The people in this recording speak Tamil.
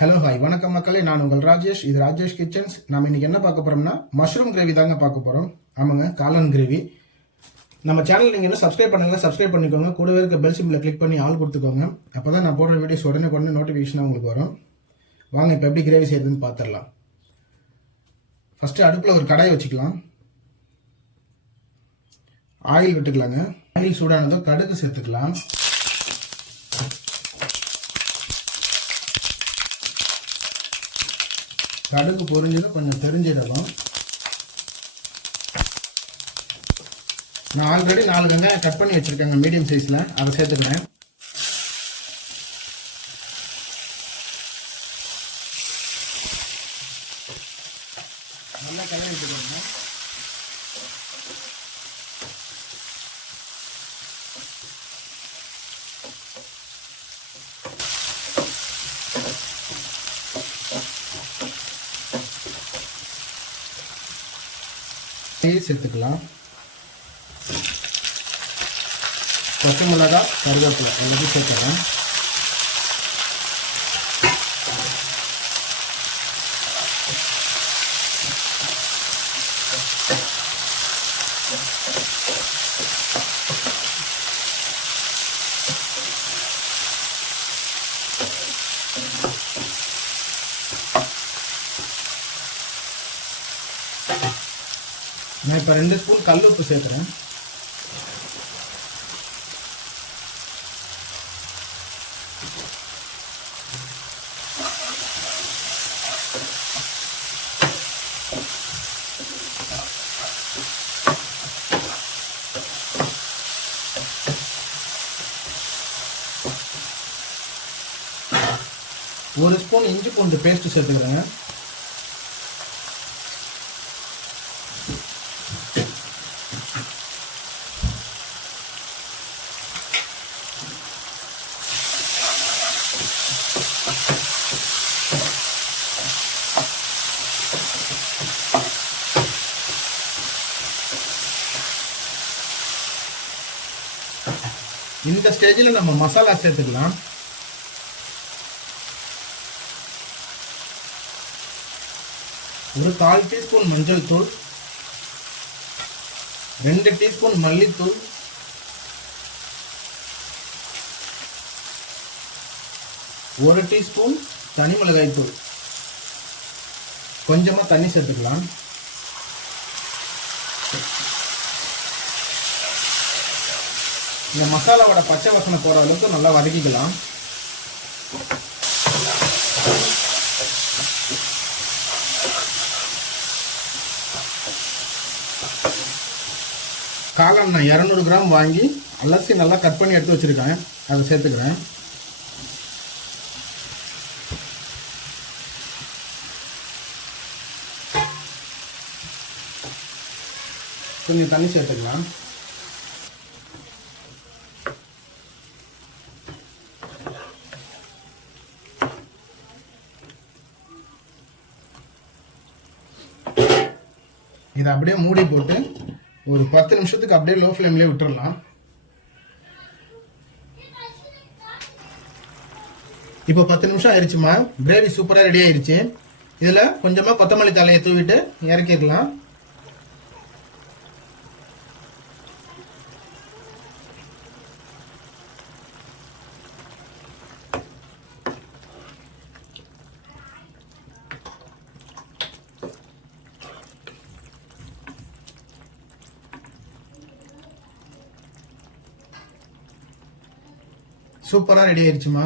ஹலோ ஹாய் வணக்கம் மக்களே, நான் உங்கள் ராஜேஷ். இது ராஜேஷ் கிச்சன்ஸ். நம்ம இன்னைக்கு என்ன பார்க்க போறோம்னா மஷ்ரூம் கிரேவி தாங்க பார்க்க போறோம். ஆமாங்க, காளான் கிரேவி. நம்ம சேனல் நீங்க இன்னும் சப்ஸ்கிரைப் பண்ணல, சப்ஸ்கிரைப் பண்ணிக்கோங்க. கூடவே இருக்க பெல் சிம்பிளை கிளிக் பண்ணி ஆல் கொடுத்துக்கோங்க. அப்பதான் நான் போடுற வீடியோஸ் உடனே நோட்டிஃபிகேஷன் உங்களுக்கு வரும். வாங்க இப்போ எப்படி கிரேவி செய்யுதுன்னு பார்த்துடலாம். ஃபர்ஸ்ட் அடுப்பில் ஒரு கடாயை வச்சுக்கலாம். ஆயில் விட்டுக்கலாங்க. ஆயில் சூடானதும் கடுகு சேர்த்துக்கலாம். கடுகு பொரிஞ்சதும் கொஞ்சம் தெரிஞ்சிடணும். நான் ஆல்ரெடி 4 வெங்காயம் கட் பண்ணி வச்சிருக்கேங்க மீடியம் சைஸ்ல, அதை சேர்த்துக்கிறேன். நல்லா கலரி விட்டுக்கோங்க. சேர்த்துக்கலாம். பச்சை மிளகாய், கருவேப்பிலை எல்லாத்தையும் சேர்த்துக்கலாம். நான் இப்போ 2 ஸ்பூன் கல் உப்பு சேர்க்குறேன். ஒரு ஸ்பூன் இஞ்சி பூண்டு பேஸ்ட் சேர்த்துக்கிறேங்க. இந்த ஸ்டேஜில் நம்ம மசாலா சேர்த்துக்கலாம். ஒரு 1/4 டீஸ்பூன் மஞ்சள் தூள், 2 டீஸ்பூன் மல்லித்தூள், 1 டீஸ்பூன் தனி மிளகாய் தூள், கொஞ்சமா தண்ணி சேர்த்துக்கலாம். இந்த மசாலாவோட பச்சை வாசனை போற அளவுக்கு நல்லா வதக்கிக்கலாம். காளான் நான் 200 கிராம் வாங்கி அலசி நல்லா கட் பண்ணி எடுத்து வச்சிருக்கேன், அதை சேர்த்துக்கிறேன். கொஞ்சம் தண்ணி சேர்த்துக்கலாம். இதை அப்படியே மூடி போட்டு ஒரு 10 நிமிஷத்துக்கு அப்படியே லோ ஃப்ளேம்லேயே விட்டுறலாம். இப்போ 10 நிமிஷம் ஆயிடுச்சுமா, கிரேவி சூப்பராக ரெடி ஆயிடுச்சு. இதில் கொஞ்சமாக கொத்தமல்லி தலையை தூவிட்டு இறக்கிடலாம். சூப்பராக ரெடி ஆயிடுச்சுமா.